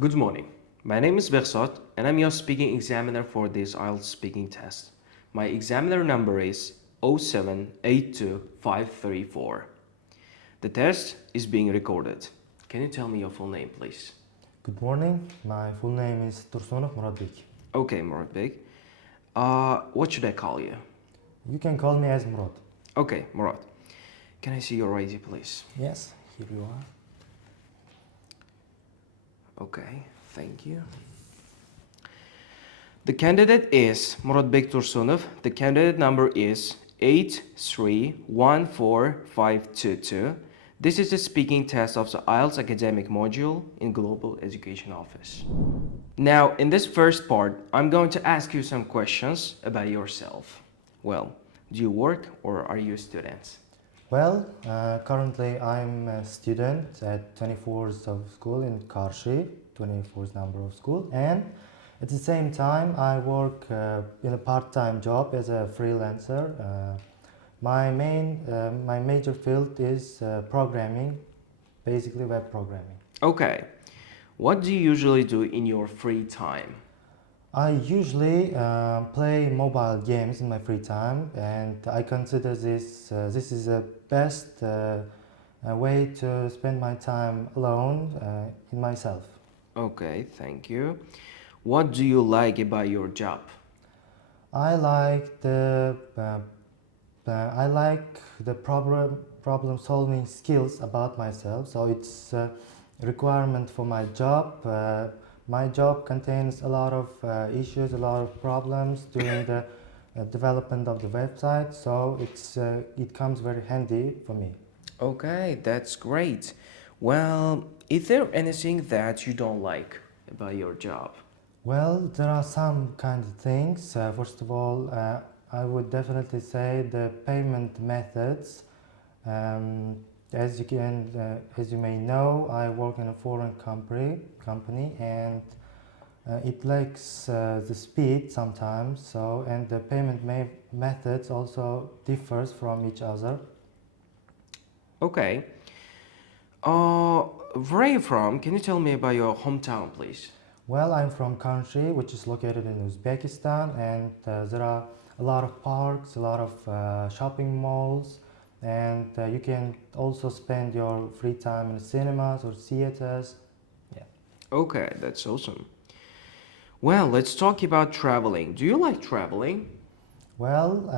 Good morning. My name is Behzad and I'm your speaking examiner for this IELTS speaking test. My examiner number is 0782534. The test is being recorded. Can you tell me your full name, please? Good morning. My full name is Tursunov Muradbek. Okay, Murat. What should I call you? You can call me as Murad. Okay, Murat. Can I see your ID, please? Yes, here you are. Okay, thank you. The candidate is Muratbek Tursunov. The candidate number is 8314522. This is the speaking test of the IELTS academic module in Global Education Office. Now, in this first part, I'm going to ask you some questions about yourself. Well, do you work or are you a student? Well, currently I'm a student at 24th of school in Karshi, 24th number of school, and at the same time I work in a part-time job as a freelancer. My major field is programming, basically web programming. Okay. What do you usually do in your free time? I usually play mobile games in my free time, and I consider this is the best way to spend my time alone in myself. Okay, thank you. What do you like about your job? I like the problem solving skills about myself. So it's a requirement for my job. My job contains a lot of issues, a lot of problems during the development of the website. So it comes very handy for me. Okay, that's great. Well, is there anything that you don't like about your job? Well, there are some kind of things. First of all, I would definitely say the payment methods. As you may know, I work in a foreign company, and it lacks the speed sometimes. So, and the payment methods also differs from each other. Okay. Where are you from? Can you tell me about your hometown, please? Well, I'm from country which is located in Uzbekistan, and there are a lot of parks, a lot of shopping malls, and you can also spend your free time in cinemas or theaters. Yeah. Okay, that's awesome. Well, let's talk about traveling. Do you like traveling? Well,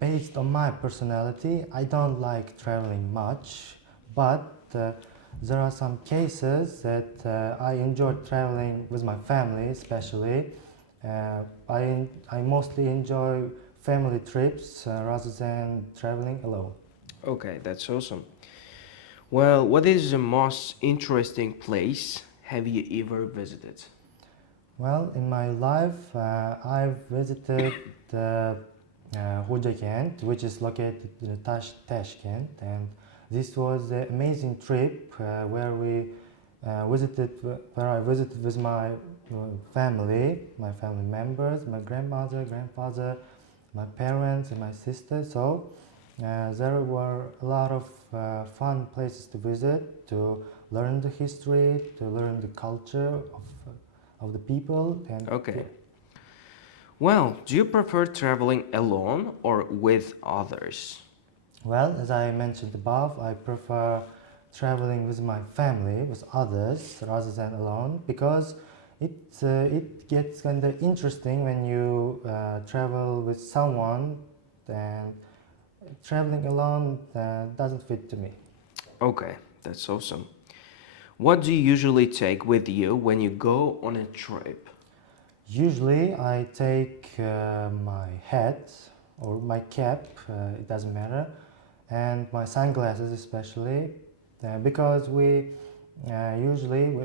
based on my personality, I don't like traveling much, but there are some cases that I enjoy traveling with my family, especially. I mostly enjoy family trips rather than traveling alone. Okay, that's awesome. Well, what is the most interesting place have you ever visited? Well, in my life, I've visited Hojakent, which is located in Tashkent, and this was an amazing trip where I visited with my my family members, my grandmother, grandfather, my parents, and my sister. So there were a lot of fun places to visit, to learn the history, to learn the culture of the people, and Okay. Well, do you prefer traveling alone or with others? well, as I mentioned above, I prefer traveling with my family, with others, rather than alone, because it gets kind of interesting when you travel with someone, and traveling alone doesn't fit to me. Okay, that's awesome. What do you usually take with you when you go on a trip? Usually, I take my hat or my cap, it doesn't matter, and my sunglasses especially, because we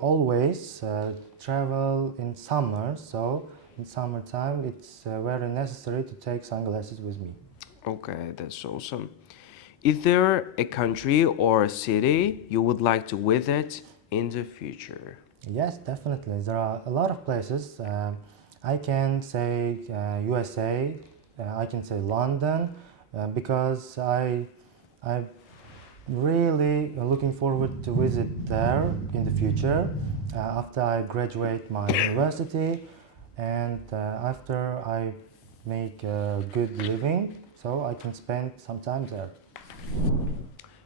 always travel in summer, so in summertime it's very necessary to take sunglasses with me. Okay, that's awesome. Is there a country or a city you would like to visit in the future? Yes, definitely. There are a lot of places. I can say USA. I can say London because I really looking forward to visit there in the future after I graduate my university and after I make a good living, so I can spend some time there.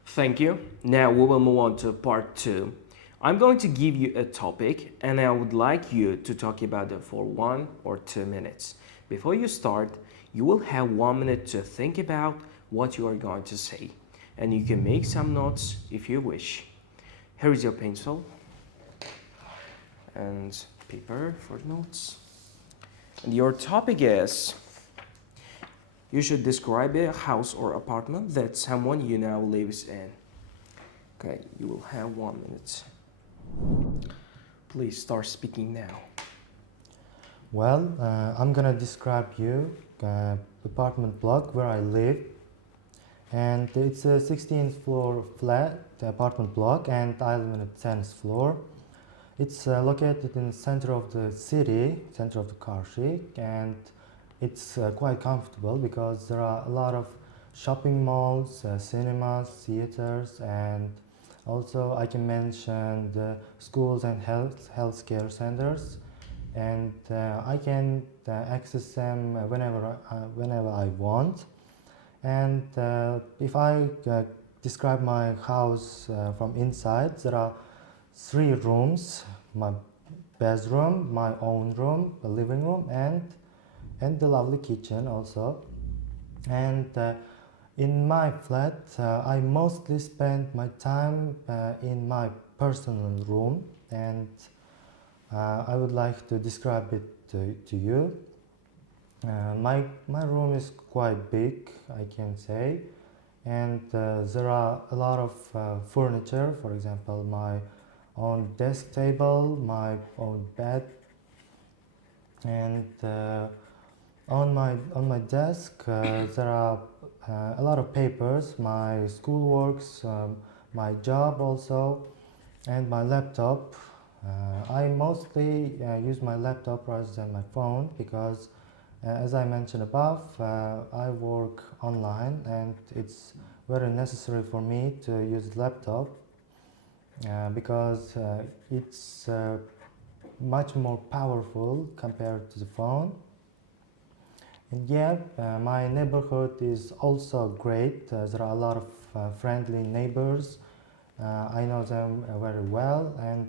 Thank you. Now we will move on to part two. I'm going to give you a topic and I would like you to talk about it for 1 or 2 minutes. Before you start, you will have 1 minute to think about what you are going to say. And you can make some notes if you wish. Here is your pencil and paper for notes. And your topic is, you should describe a house or apartment that someone you know lives in. Okay, you will have 1 minute. Please start speaking now. Well, I'm gonna describe you apartment block where I live, and it's a 16th floor flat apartment block, and I live on the 10th floor. It's located in the center of the city, center of the Karshi, and it's quite comfortable because there are a lot of shopping malls, cinemas, theaters, and also I can mention the schools and healthcare centers, and I can access them whenever I want. And if I describe my house from inside, there are 3 rooms: my bedroom, my own room, the living room, and the lovely kitchen also. And in my flat, I mostly spend my time in my personal room, and I would like to describe it to you. My room is quite big, I can say, and there are a lot of furniture. For example, my own desk table, my own bed, and on my desk there are a lot of papers, my schoolworks, my job also, and my laptop. I mostly use my laptop rather than my phone because, as I mentioned above, I work online and it's very necessary for me to use laptop because it's much more powerful compared to the phone. And yeah, my neighborhood is also great. There are a lot of friendly neighbors. I know them very well, and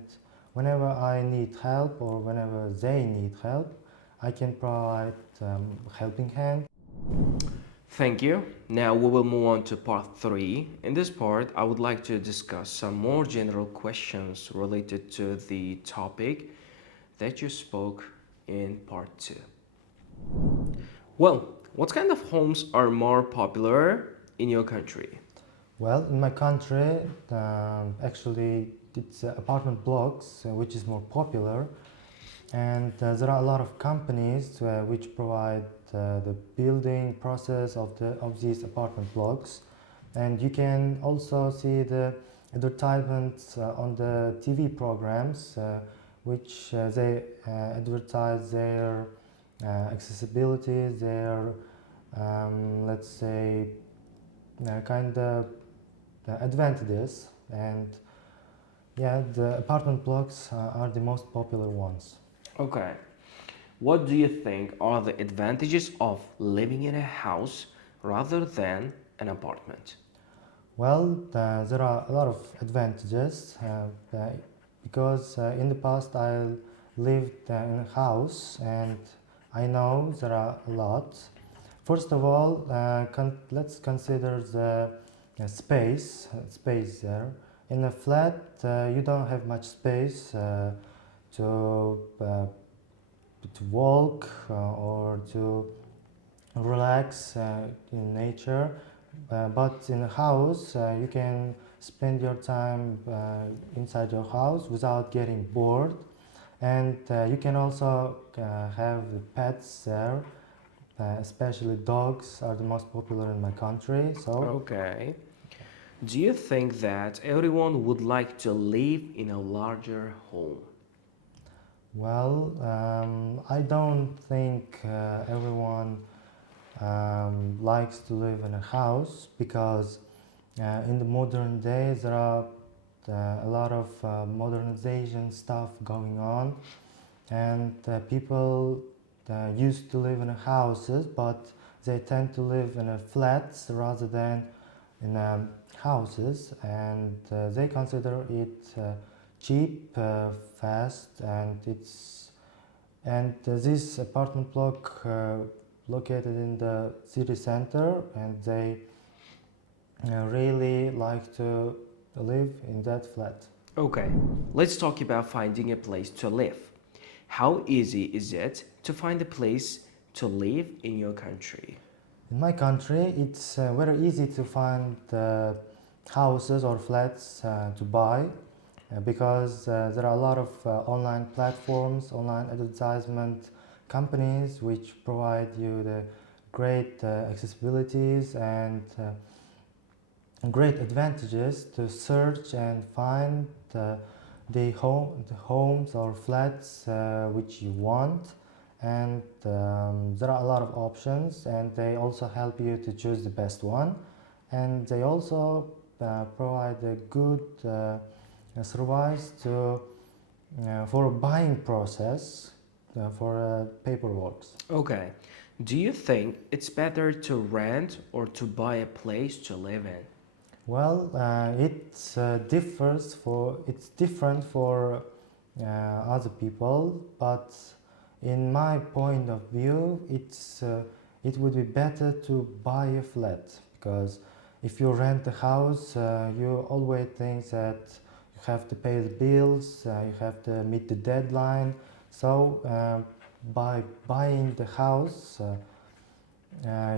whenever I need help or whenever they need help, I can provide helping hand. Thank you. Now we will move on to part three. In this part, I would like to discuss some more general questions related to the topic that you spoke in part two. Well, what kind of homes are more popular in your country? Well, in my country, actually, it's apartment blocks, which is more popular, and there are a lot of companies which provide the building process of these apartment blocks, and you can also see the advertisements on the TV programs, which they advertise their accessibility, their let's say kind of advantages, and yeah, the apartment blocks are the most popular ones. Okay. What do you think are the advantages of living in a house rather than an apartment? Well, there are a lot of advantages because in the past I lived in a house and I know there are a lot. First of all, let's consider the space there. In a flat, you don't have much space to walk or to relax in nature. But in a house, you can spend your time inside your house without getting bored, and you can also have the pets there. Especially dogs are the most popular in my country. So Okay. Do you think that everyone would like to live in a larger home? well, I don't think everyone likes to live in a house because In the modern days, there are a lot of modernization stuff going on, and people used to live in houses, but they tend to live in flats rather than in houses, and they consider it cheap, fast, and this apartment block located in the city center, and they really like to live in that flat. Okay, let's talk about finding a place to live. How easy is it to find a place to live in your country? In my country, it's very easy to find houses or flats to buy because there are a lot of online platforms, online advertisement companies which provide you the great accessibilities and great advantages to search and find the homes or flats which you want, and there are a lot of options, and they also help you to choose the best one, and they also provide a good service to for a buying process for paperwork. Okay, do you think it's better to rent or to buy a place to live in? Well, it's different for other people, but in my point of view, it would be better to buy a flat, because if you rent a house, you always think that you have to pay the bills, you have to meet the deadline. So by buying the house,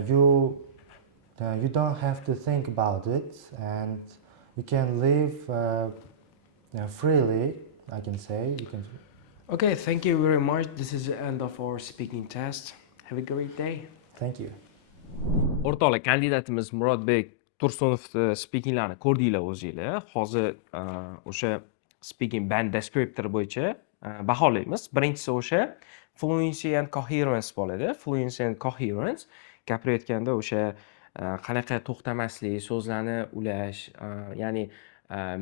you don't have to think about it, and you can live freely, I can say. You can. Okay, thank you very much. This is the end of our speaking test. Have a great day. Thank you. O'rtoqlar, kandidatimiz Murodbek Tursunovni speakinglarni ko'rdinglar o'zinglar. Hozir o'sha speaking band descriptor bo'yicha baholaymiz. Birinchisi o'sha fluency and coherence bo'ladi. Fluency and coherence gapirayotganda o'sha qanaqa to'xtamaslik, so'zlarni ulash, ya'ni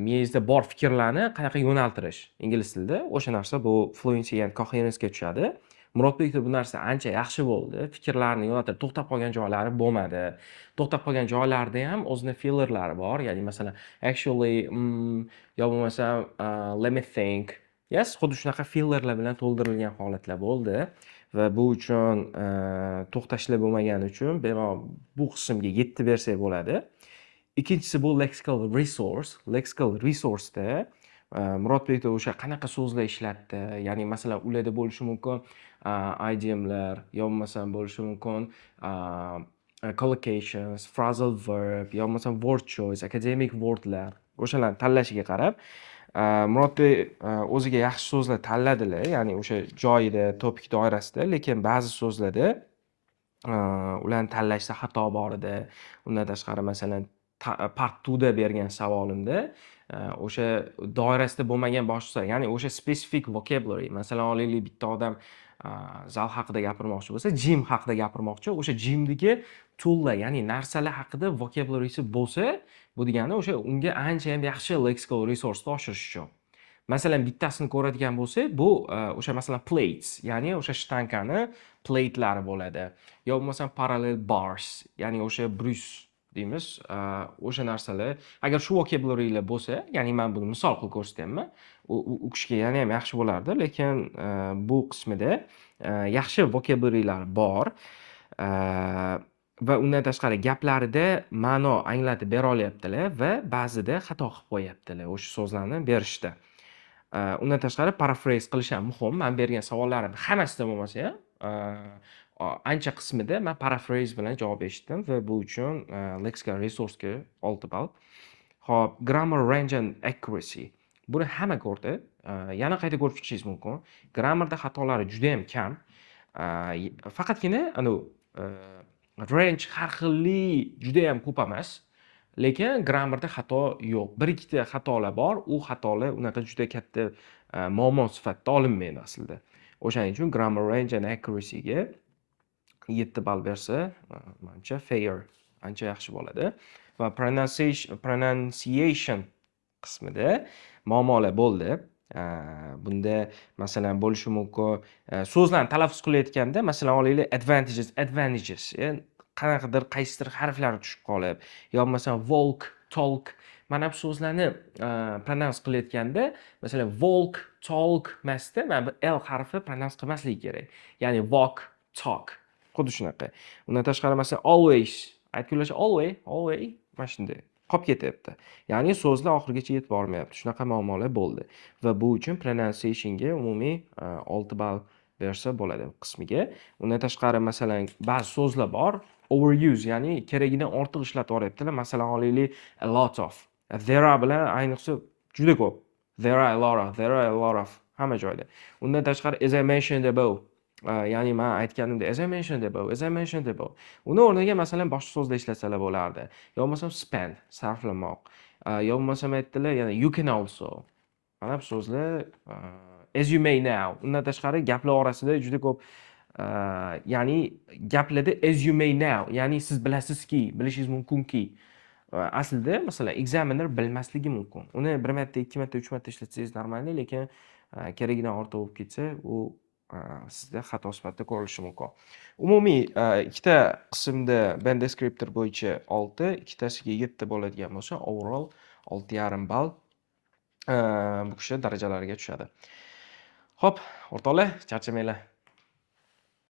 miyangizda bor fikrlarni qanaqa yo'naltirish ingliz tilida. O'sha narsa bu fluency and coherence ga tushadi. Murodbekda bu narsa ancha yaxshi bo'ldi. Fikrlarni yo'naltirib to'xtab qolgan joylari bo'lmadi. To'xtab qolgan joylarda ham o'zini fillerlari bor. Ya'ni masalan actually yo bo'lmasam let me think. Yes, xuddi shunaqa fillerlar bilan to'ldirilgan holatlar bo'ldi va bu uchun to'xtashlar bo'lmagani uchun bemalol bu qismga 7 bersak bo'ladi. Ikkinchisi bu lexical resource. Lexical resourceda Murodbekda o'sha qanaqa so'zlar ishlatdi, ya'ni masalan ularda bo'lishi mumkin idiomlar, yo bo'lmasam bo'lishi mumkin collocations, phrasal verb, yo bo'lmasam word choice, academic wordlar, o'shalarni tanlashiga qarab Murodbek o'ziga yaxshi so'zlar tanladilar, ya'ni o'sha joyida, topik doirasida, lekin ba'zi so'zlarda ularni tanlashda xato bor edi. Undan tashqari masalan part 2 da bergan savolimda o'sha doirasida bo'lmagan boshqa, ya'ni o'sha specific vocabulary, masalan olaylik bitta odam zal haqida gapirmoqchi bo'lsa, gym haqida gapirmoqchi, o'sha gymdagi toollar, ya'ni narsalar haqida vocabularysi bo'lsa, bu degani o'sha unga ancha ham yaxshi lexical resource oshirish uchun. Masalan bittasini ko'radigan bo'lsak, bu o'sha masalan plates, ya'ni o'sha shtankani platelari bo'ladi. Yo bo'lmasam parallel bars, ya'ni o'sha brus deymiz, o'sha narsalar. Agar shu vocabularylar bo'lsa, ya'ni men buni misol qilib ko'rsatyapman, u kishiga yana ham yaxshi bo'lardi, lekin bu qismida yaxshi vocabularylar bor va undan tashqari gaplarida ma'no anglatib bera olyaptilar va ba'zida xato qilib qo'yaptilar o'sha so'zlarni berishda. Undan tashqari paraphrase qilish ham muhim. Men bergan savollarim hammasida bo'lmasa ham ancha qismida men paraphrase bilan javob eshitdim va bu uchun lexical resource ga 6 ball. Xo'p, grammar range and accuracy. Buni hamma ko'rdi. Yana qayta ko'rib chiqishingiz mumkin. Grammarda xatolari juda ham kam. Faqatgina range har xilli juda ham ko'p emas. Lekin grammarda xato yo'q. Bir-ikkita xatolar bor. U xatolar unaqa juda katta muammo sifatida olinmaydi aslida. O'shaning uchun grammar range and accuracy ga 7 ball bersa, menimcha fair, ancha yaxshi bo'ladi. va pronunciation qismida muammolar bo'ldi. Bunda masalan bo'lishi mumkin, so'zlarni talaffuz qilayotganda masalan olaylik advantages qanaqadir qaysidir harflari tushib qolib, yo masalan walk, talk mana bu so'zlarni pronounce qilayotganda masalan walk, talk emasda mana bu l harfi pronounce qilmasligi kerak. Ya'ni walk, talk xuddi shunaqa. Undan tashqari masalan always aytgunlashsa always mana shunday qolib ketyapti. Ya'ni so'zlar oxirigacha yetib bormayapti. Shunaqa muammolar bo'ldi va bu uchun pronunciationga umumiy 6 ball bersa bo'ladi bu qismiga. Undan tashqari masalan ba'zi so'zlar bor, overuse ya'ni keragidan ortiq ishlatib yuboryaptilar. Masalan olaylik a lot of. There are bilan ayniqsa juda ko'p. There are a lot of hamma joyda. Undan tashqari as I mentioned above ya'ni men aytganimdek as I mentioned above. Uni o'rniga masalan boshqa so'zda ishlatsalar bo'lardi. Yo bo'lmasam spend sarflamoq. Yo bo'lmasam aytdilar yana you can also. Mana bu so'zlar as you may now. Undan tashqari gaplar orasida juda ko'p ya'ni gaplarda as you may now, ya'ni siz bilasizki, bilishingiz mumkinki. Aslida masalan examiner bilmasligi mumkin. Uni 1 marta, 2 marta, 3 marta ishlatsangiz normalniy, lekin keragidan ortiq bo'lib ketsa, u sizda xato sifatida ko'rilishi mumkin. Umumiy ikkita qismda band descriptor bo'yicha 6, ikkitasiga 7 bo'ladigan bo'lsa, overall 6,5 ball bu kishi darajalariga tushadi. Xo'p, o'rtoqlar, charchamanglar.